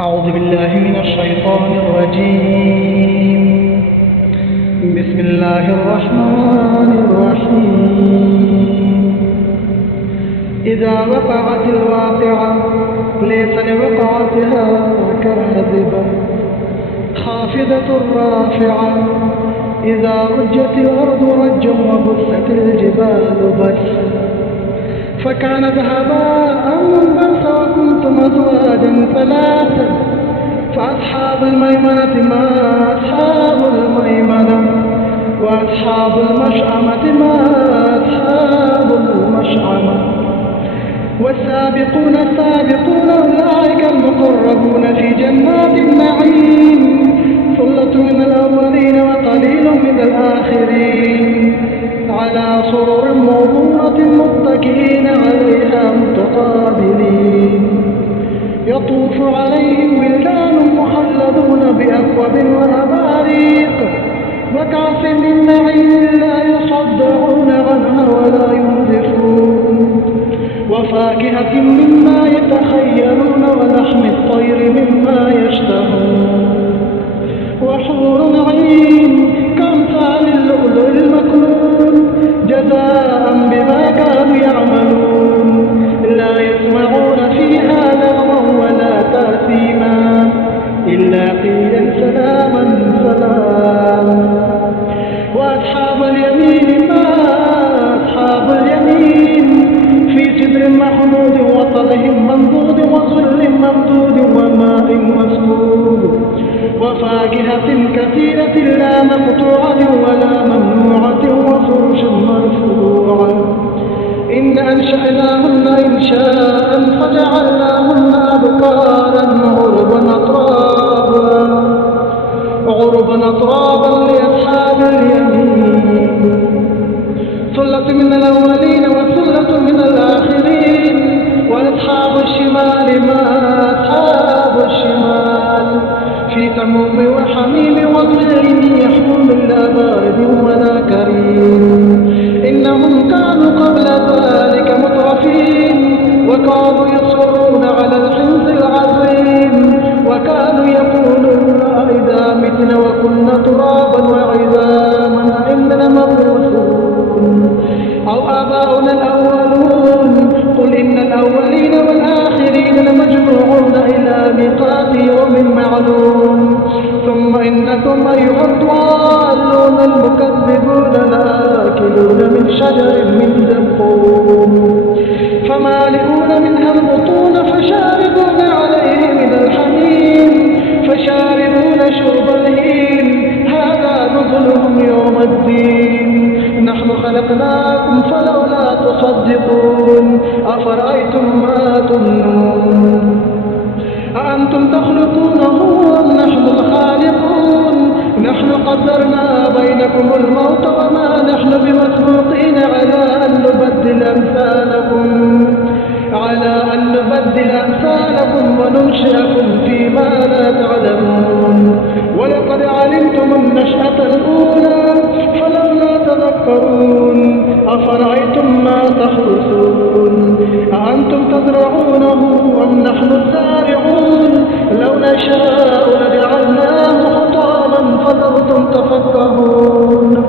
أعوذ بالله من الشيطان الرجيم. بسم الله الرحمن الرحيم. إذا وقعت الواقعة ليس لوقعتها كاذبة خافضة رافعة إذا رجت الأرض رجا وبست الجبال بسا فكانت هباء منبثا وكنتم أزواجا ثلاثا فأصحاب الميمنة ما أصحاب الميمنة وأصحاب المشأمة ما أصحاب المشأمة والسابقون السابقون أولئك المقربون في جنات النعيم ثلة من الأولين وقليل من الآخرين على سرر موضونة متكئين عليها متقابلين يطوف عليهم ولدان مخلدون بأكواب وأباريق وكأس من معين لا يصدعون عنها ولا ينزفون وفاكهة مما يتخيلون ولحم الطير مما يشتهون وحور عين كأمثال اللؤلؤ المكنون جزاء بما كانوا يعملون لا يسمعون فيها لغوا ولا تأثيما إلا قيلا سلاما سلاما وأصحاب اليمين ما أصحاب اليمين في سدر محمود وطلح منضود وظل ممدود وماء مسكوب وفاكهة كثيرة لا مقطوعة ولا ممنوعة وفرش مرفوعة إن أنشأناهن إنشاء فجعلناهن أبكارا عربا أترابا لأصحاب اليمين ثلة من الأولين وثلة من الآخرين وأصحاب الشمال ما أصحاب الشمال في سموم وحميم وظل يحمون لا بارد ولا كريم إنهم كانوا قبل ذلك مترفين وكانوا يصرون على الحنث العظيم وكانوا يقولون إذا متنا وكنا ترابا وعظاما أئنا لمبعوثون أو آباؤنا الأولون قل إن الأولين والآخرين لمجموعون إلى ميقات يوم معلوم ثم إنكم أيها الضالون المكذبون لآكلون من شجر من زقوم فمالئون منها البطون فشاربون عليه من الحميم فشاربون شرب الهيم هذا نزلهم يوم الدين نحن خلقناكم فلولا تصدقون أفرأيتم ما تمنون أأنتم تخلقونه أم نحن الخالقون نحن قدرنا بينكم الموت وما نحن بمسبوقين على أن نبدل أمثالكم وننشئكم فيما لا تعلمون ولقد علمتم النشأة الأولى فلولا تذكرون أفرأيتم ما تحرثون أأنتم تزرعونه أم نحن الزارعون لو نشاء لجعلناه حطاما فظلتم تفكهون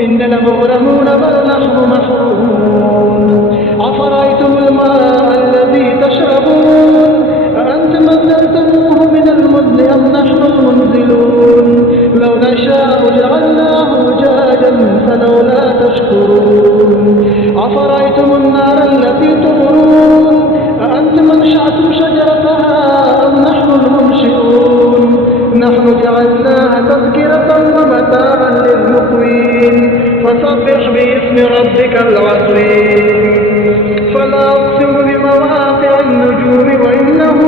إن لمغرمون بل نحن محرومون أفرأيتم الماء الذي تشربون أأنتم أنزلتموه من المزن أم نحن المنزلون لو نشاء جعلناه أجاجا فلولا تشكرون أفرأيتم النار التي تورون أأنتم أنشأتم شجرتها أم نحن المنشئون نحن جعلناها تذكرة ومتاعا للمقوين فسبح باسم ربك العظيم فلا أقسم بمواقع النجوم وإنه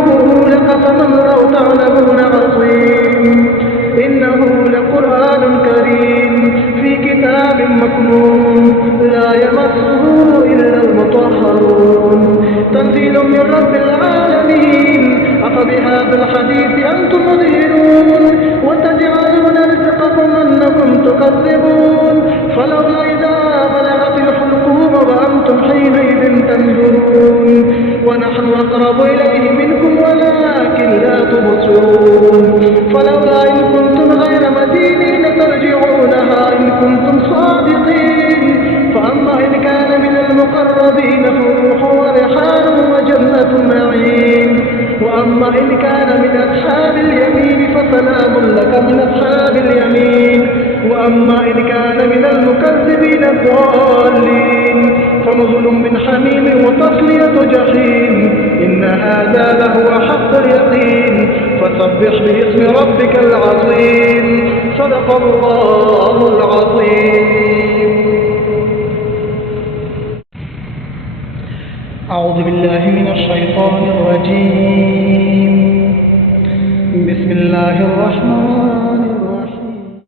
لقسم لو تعلمون عظيم إنه لقرآن كريم في كتاب مكنون لا يمسه إلا المطهرون تنزيل من رب العالمين أفبهذا الحديث أنتم مدهنون وتجعلون رزقكم أنكم تكذبون فلولا إذا بلغت الحلقوم وأنتم حينئذ تنظرون ونحن أقرب إليه منكم ولكن لا تبصرون تبصرون فلولا إن كنتم غير مدينين ترجعونها إن كنتم صادقين فأما إن كان من المقربين فروح وريحان وجنة نعيم وأما إن كان من أصحاب اليمين فسلام لك من أصحاب اليمين وأما إن كان من المكذبين الضالين فنزل من حميم وتصلية جحيم إن هذا لهو حق اليقين فسبح باسم ربك العظيم صدق الله العظيم. أعوذ بالله من الشيطان الرجيم. بسم الله الرحمن